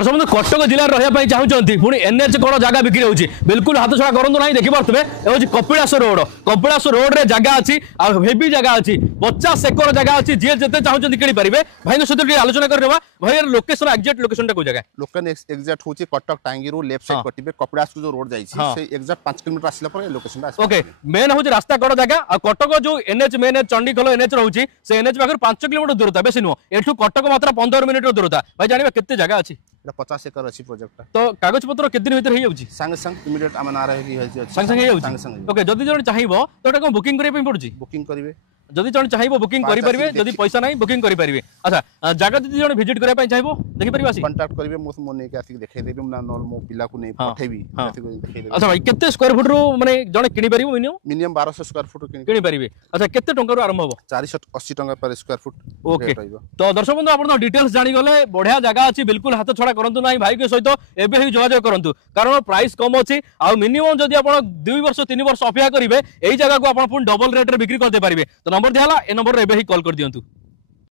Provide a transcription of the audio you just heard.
दर्शक बंधु कटक जिले रही चाहते पुणी एनएच कौन जगह बिक्री होगी बिल्कुल हाथ छड़ा करूँ ना देखिपे ये कपिलास रोड रे जगह अच्छी हेवी जगह अच्छी 50 एकर जगह अच्छी जी जिते चाहते किणी पारे भाई सहित आलोचना करवा भाई लोकेशन एक्जेक्ट लोकेशन को जगह लोकेशन एक्जेक्ट होची कटक टांगी रो लेफ्ट साइड कटिबे कपिलास जो रोड जाई से एक्जेक्ट 5 किलोमीटर आसिला पर लोकेशन आसी ओके मेन होची रास्ता कड़ जगह आ कटक जो एनएच मेन चंडीखोल एनएच रहउची से एनएच पाखर 5 किलोमीटर दूरता बेसी नुह एठू कटक मात्र 15 मिनिट दूरता भाई जानिबा केते जगह अछि 50 एकर अछि प्रोजेक्ट तो कागज पत्र केते दिन भीतर हे जाउची संग संग इमीडिएट आम ना रहे कि संग संग हे जाउची ओके जदी जण चाहिबो तो एटा को बुकिंग करे पे पड़ुची बुकिंग करिवे जदि जण चाहिबो बुकिंग करि परिबे जदि पैसा नाही बुकिंग करि परिबे अच्छा जगह जदि जण विजिट करे पय चाहिबो देखि परिबे आसी कांटेक्ट करिवे मो नै के आसी देखाइ देबे ना नॉल मो पिला को नै पठेबी देखाइ देबे अच्छा भाई केते स्क्वायर फुट रो माने जण किनि परिबो मिनिमम 1200 स्क्वायर फुट किनि परिबे अच्छा केते टंका रो आरंभ हो 480 टंका पर स्क्वायर फुट ओके तो दर्शक बंधु आपण डिटेल्स जानि गले बढ़िया जगह अछि बिल्कुल हाथ छड़ा करंतु नाही भाई के सहित एबे ही जोगाजोग करंतु कारण प्राइस कम अछि आ मिनिमम जदि आपण 2 वर्ष 3 वर्ष अपेक्षा करिवे एई जगह को आपण पुन डबल रेट रे बिक्री कर दे परिबे तो नंबर दियाला ए नंबर रे एबे ही कॉल कर दियंतु।